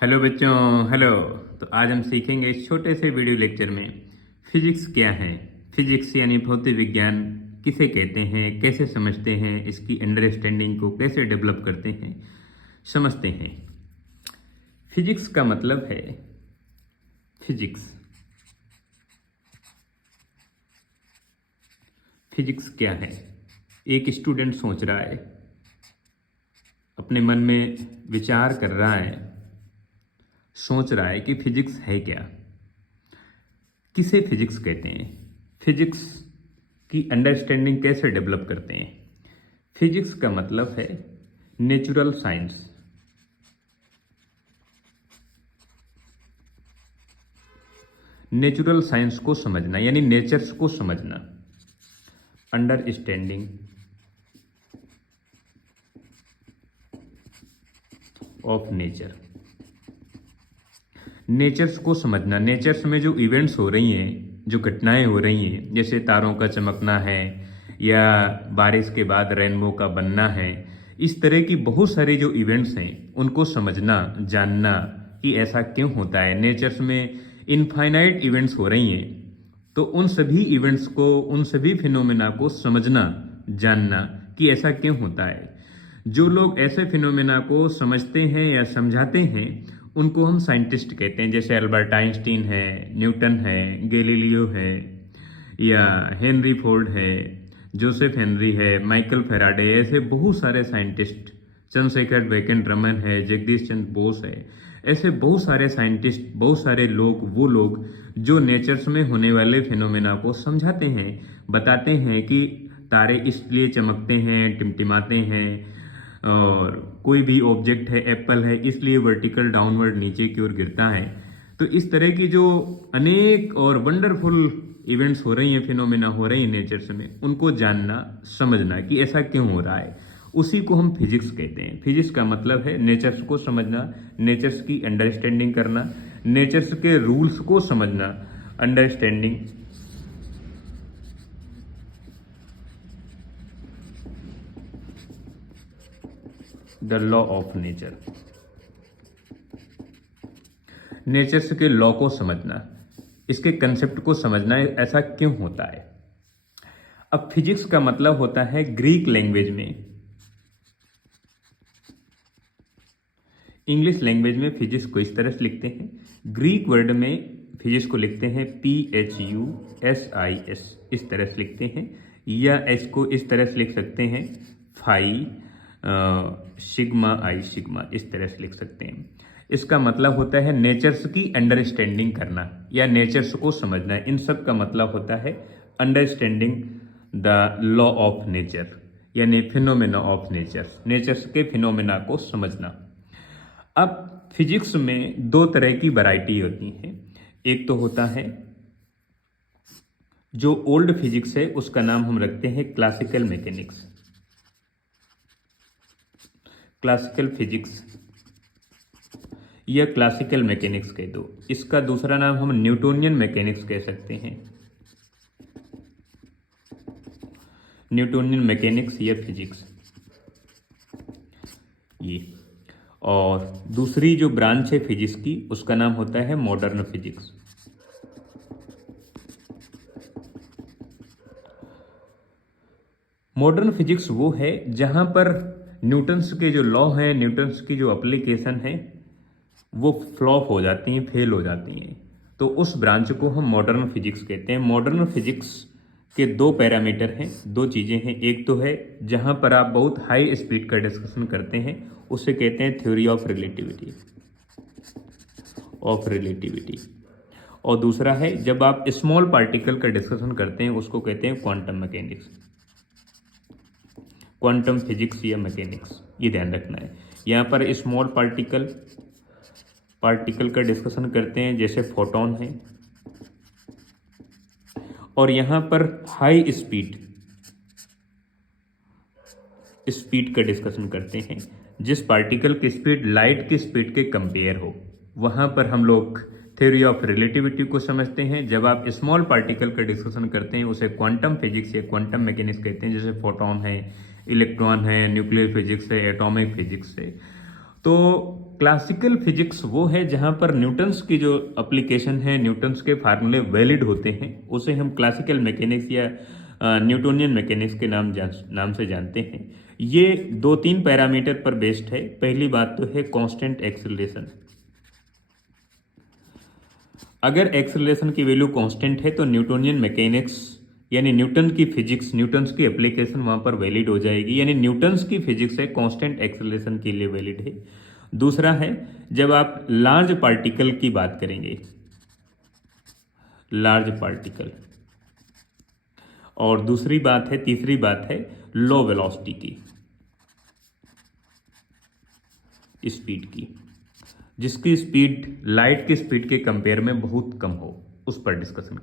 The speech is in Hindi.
हेलो बच्चों। हेलो। तो आज हम सीखेंगे इस छोटे से वीडियो लेक्चर में फिजिक्स क्या है। फिजिक्स यानी भौतिक विज्ञान किसे कहते हैं, कैसे समझते हैं, इसकी अंडरस्टैंडिंग को कैसे डेवलप करते हैं, समझते हैं। फिजिक्स का मतलब है फिजिक्स। फिजिक्स क्या है? एक स्टूडेंट सोच रहा है, अपने मन में विचार कर रहा है, सोच रहा है कि फिजिक्स है क्या, किसे फिजिक्स कहते हैं, फिजिक्स की अंडरस्टैंडिंग कैसे डेवलप करते हैं। फिजिक्स का मतलब है नेचुरल साइंस। नेचुरल साइंस को समझना यानी नेचर्स को समझना, अंडरस्टैंडिंग ऑफ नेचर। नेचर्स को समझना, नेचर्स में जो इवेंट्स हो रही हैं, जो घटनाएं हो रही हैं, जैसे तारों का चमकना है या बारिश के बाद रेनबो का बनना है, इस तरह की बहुत सारी जो इवेंट्स हैं उनको समझना, जानना कि ऐसा क्यों होता है। नेचर्स में इनफाइनाइट इवेंट्स हो रही हैं, तो उन सभी इवेंट्स को, उन सभी फिनोमेना को समझना, जानना कि ऐसा क्यों होता है। जो लोग ऐसे फिनोमेना को समझते हैं या समझाते हैं उनको हम साइंटिस्ट कहते हैं। जैसे अल्बर्ट आइंस्टीन है, न्यूटन है, गैलीलियो है, या हेनरी फोर्ड है, जोसेफ हेनरी है, माइकल फेराडे, ऐसे बहुत सारे साइंटिस्ट, चंद्रशेखर वैकेंट रमन है, जगदीश चंद्र बोस है, ऐसे बहुत सारे साइंटिस्ट, बहुत सारे लोग, वो लोग जो नेचर्स में होने वाले फिनोमेना को समझाते हैं, बताते हैं कि तारे इसलिए चमकते हैं, टिमटिमाते हैं, और कोई भी ऑब्जेक्ट है, एप्पल है, इसलिए वर्टिकल डाउनवर्ड नीचे की ओर गिरता है। तो इस तरह की जो अनेक और वंडरफुल इवेंट्स हो रही हैं, फिनोमेना हो रही हैं नेचर्स में, उनको जानना, समझना कि ऐसा क्यों हो रहा है, उसी को हम फिजिक्स कहते हैं। फिजिक्स का मतलब है नेचर्स को समझना, नेचर्स की अंडरस्टैंडिंग करना, नेचर्स के रूल्स को समझना, understanding the law of nature. Natures के लॉ को समझना, इसके कंसेप्ट को समझना, ऐसा क्यों होता है। अब फिजिक्स का मतलब होता है ग्रीक लैंग्वेज में, इंग्लिश लैंग्वेज में फिजिक्स को इस तरह से लिखते हैं, ग्रीक वर्ड में फिजिक्स को लिखते हैं PHUSIS, इस तरह से लिखते हैं, या एच को इस तरह से लिख सकते हैं फाई सिग्मा आई सिग्मा, इस तरह से लिख सकते हैं। इसका मतलब होता है नेचर्स की अंडरस्टैंडिंग करना या नेचर्स को समझना। इन सब का मतलब होता है understanding the law of nature यानी फिनोमेना ऑफ नेचर्स, नेचर्स के फिनोमेना को समझना। अब फिजिक्स में दो तरह की वैरायटी होती हैं। एक तो होता है जो ओल्ड फिजिक्स है, उसका नाम हम रखते हैं क्लासिकल मैकेनिक्स, क्लासिकल फिजिक्स या क्लासिकल मैकेनिक्स कह दो। इसका दूसरा नाम हम न्यूटोनियन मैकेनिक्स कह सकते हैं, न्यूटोनियन मैकेनिक्स या फिजिक्स ये। और दूसरी जो ब्रांच है फिजिक्स की, उसका नाम होता है मॉडर्न फिजिक्स। मॉडर्न फिजिक्स वो है जहां पर न्यूटन्स के जो लॉ हैं, न्यूटन्स की जो एप्लीकेशन है, वो फ्लॉप हो जाती हैं, फेल हो जाती हैं। तो उस ब्रांच को हम मॉडर्न फिजिक्स कहते हैं। मॉडर्न फिजिक्स के दो पैरामीटर हैं, दो चीज़ें हैं। एक तो है जहां पर आप बहुत हाई स्पीड का डिस्कशन करते हैं, उसे कहते हैं थ्योरी ऑफ रिलेटिविटी, और दूसरा है जब आप स्मॉल पार्टिकल का डिस्कशन करते हैं, उसको कहते हैं क्वांटम मैकेनिक्स, क्वांटम फिजिक्स या मैकेनिक्स। ये ध्यान रखना है। यहाँ पर स्मॉल पार्टिकल का डिस्कशन करते हैं, जैसे फोटॉन है, और यहाँ पर हाई स्पीड का डिस्कशन करते हैं, जिस पार्टिकल की स्पीड लाइट की स्पीड के कंपेयर हो। वहां पर हम लोग थ्योरी ऑफ रिलेटिविटी को समझते हैं। जब आप स्मॉल पार्टिकल का डिस्कशन करते हैं, उसे क्वांटम फिजिक्स या क्वांटम मैकेनिक्स कहते हैं, जैसे फोटॉन है, इलेक्ट्रॉन है, न्यूक्लियर फिजिक्स है, एटॉमिक फिजिक्स है। तो क्लासिकल फिजिक्स वो है जहां पर न्यूटन्स की जो एप्लीकेशन है, न्यूटन्स के फार्मूले वैलिड होते हैं, उसे हम क्लासिकल मैकेनिक्स या न्यूटोनियन मैकेनिक्स के नाम से जानते हैं। ये 2-3 पैरामीटर पर बेस्ड है। पहली बात तो है कांस्टेंट एक्सेलरेशन। अगर एक्सेलरेशन की वैल्यू कांस्टेंट है तो न्यूटोनियन मैकेनिक्स यानी न्यूटन की फिजिक्स, न्यूटन्स की एप्लीकेशन वहां पर वैलिड हो जाएगी, यानी न्यूटन्स की फिजिक्स है कांस्टेंट एक्सेलरेशन के लिए वैलिड है। दूसरा है जब आप लार्ज पार्टिकल की बात करेंगे, लार्ज पार्टिकल, और दूसरी बात है, तीसरी बात है लो वेलोसिटी की, स्पीड की, जिसकी स्पीड लाइट की स्पीड के कंपेयर में बहुत कम हो, उस पर डिस्कशन